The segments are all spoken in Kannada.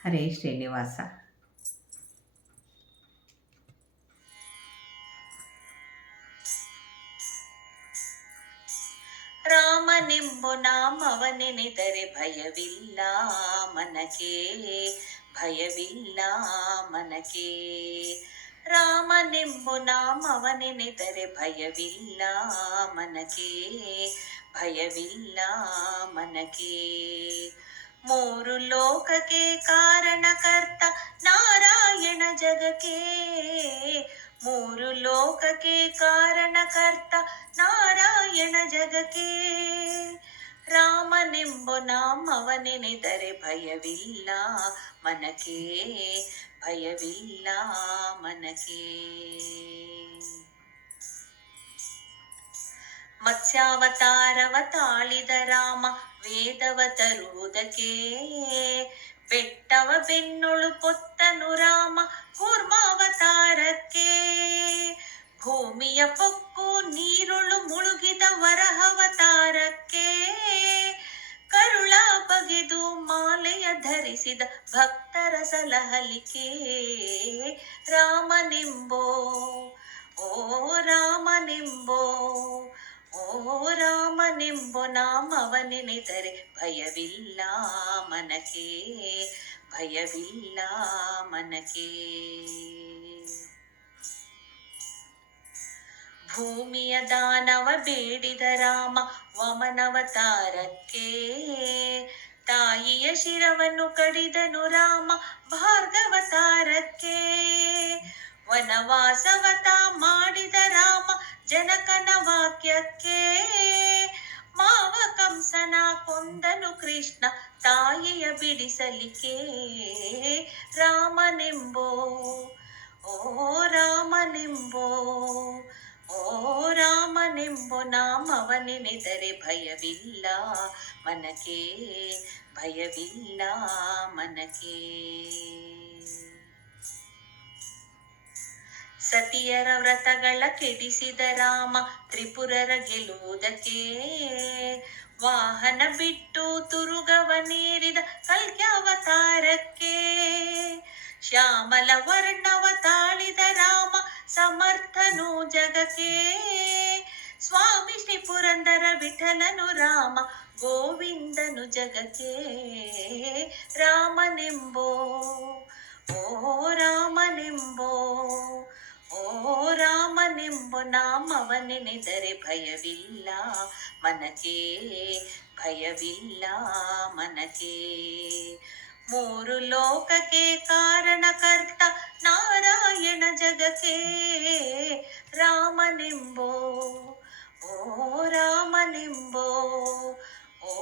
ಹರೇ ಶ್ರೀನಿವಾಸ. ರಾಮನೆಂಬು ನಾಮವನೆನೆದರೆ ಭಯವಿಲ್ಲ ಮನಕೆ, ಭಯವಿಲ್ಲ ಮನಕೆ. ರಾಮನೆಂಬು ನಾಮವನೆನೆದರೆ ಭಯವಿಲ್ಲ ಮನಕೆ, ಭಯವಿಲ್ಲ ಮನಕೆ. ಮೂರು ಲೋಕಕ್ಕೆ ಕಾರಣಕರ್ತ ನಾರಾಯಣ ಜಗಕ್ಕೆ, ಮೂರು ಲೋಕಕ್ಕೆ ಕಾರಣಕರ್ತ ನಾರಾಯಣ ಜಗಕ್ಕೆ. ರಾಮನೆಂಬ ನಾಮವನೆನೆದರೆ ಭಯವಿಲ್ಲ ಮನಕೆ, ಭಯವಿಲ್ಲ ಮನಕೆ. ಮತ್ಸ್ಯಾವತಾರವ ತಾಳಿದ ರಾಮ ವೇದವ ತರುವುದಕ್ಕೆ, ಬೆಟ್ಟವ ಬೆನ್ನೊಳು ಪೊತ್ತನು ರಾಮ ಕೂರ್ಮಾವತಾರಕ್ಕೆ. ಭೂಮಿಯ ಪೊಕ್ಕು ನೀರುಳು ಮುಳುಗಿದ ವರಹವತಾರಕ್ಕೆ, ಕರುಳ ಬಗೆದು ಮಾಲೆಯ ಧರಿಸಿದ ಭಕ್ತರ ಸಲಹಲಿಕೆ. ರಾಮನೆಂಬೋ ಓ ರಾಮನೆಂಬೋ, ಓ ರಾಮನೆಂಬೋ ನಾಮವನೆನೆದರೆ ಭಯವಿಲ್ಲ ಮನಕೆ, ಭಯವಿಲ್ಲ ಮನಕೆ. ಭೂಮಿಯ ದಾನವ ಬೇಡಿದ ರಾಮ ವಮನವತಾರಕ್ಕೆ, ತಾಯಿಯ ಶಿರವನ್ನು ಕಡಿದನು ರಾಮ ಭಾರ್ಗವತಾರಕ್ಕೆ. ವನವಾಸವತ ಮಾಡಿದ ರಾಮ ಜನಕನ ವಾಕ್ಯಕ್ಕೆ, ಮಾವ ಕಂಸನ ಕೊಂದನು ಕೃಷ್ಣ ತಾಯಿಯ ಬಿಡಿಸಲಿಕ್ಕೆ. ರಾಮನೆಂಬೋ ಓ ರಾಮನೆಂಬೋ, ಓ ರಾಮನೆಂಬೋ ನಾಮವನೆನೆದರೆ ಭಯವಿಲ್ಲ ಮನಕೆ, ಭಯವಿಲ್ಲ ಮನಕೆ. ಸತಿಯರ ವ್ರತಗಳ ಕೆಡಿಸಿದ ರಾಮ ತ್ರಿಪುರರ ಗೆಲ್ಲುವುದಕ್ಕೆ, ವಾಹನ ಬಿಟ್ಟು ತುರುಗವನೇರಿದ ಕಲ್ಕ್ಯಾವತಾರಕ್ಕೆ. ಶ್ಯಾಮಲ ವರ್ಣವ ತಾಳಿದ ರಾಮ ಸಮರ್ಥನು ಜಗಕ್ಕೆ, ಸ್ವಾಮಿ ಶ್ರೀ ಪುರಂದರ ವಿಠಲನು ರಾಮ ಗೋವಿಂದನು ಜಗಕ್ಕೆ. ರಾಮನೆಂಬೋ ಓ ರಾಮನೆಂಬೋ, ಓ ರಾಮನೆಂಬೋ ನಾಮವನೆನೆದರೆ ಭಯವಿಲ್ಲ ಮನಕೆ, ಭಯವಿಲ್ಲ ಮನಕೆ. ಮೂರು ಲೋಕಕ್ಕೆ ಕಾರಣಕರ್ತ ನಾರಾಯಣ ಜಗಕ್ಕೆ. ರಾಮನೆಂಬೋ ಓ ರಾಮನೆಂಬೋ, ಓ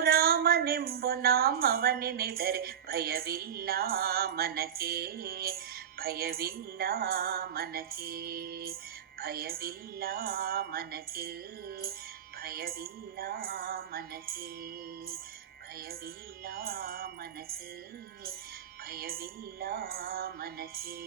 ರಾಮನೆಂಬೋ ನಾಮವನೆನೆದರೆ ಭಯವಿಲ್ಲ ಮನಕೆ, ಭಯವಿಲ್ಲ ಮನಕೆ, ಭಯವಿಲ್ಲ ಮನಕೆ, ಭಯವಿಲ್ಲ ಮನಕೆ, ಭಯವಿಲ್ಲ ಮನಕೆ, ಭಯವಿಲ್ಲ ಮನಕೆ.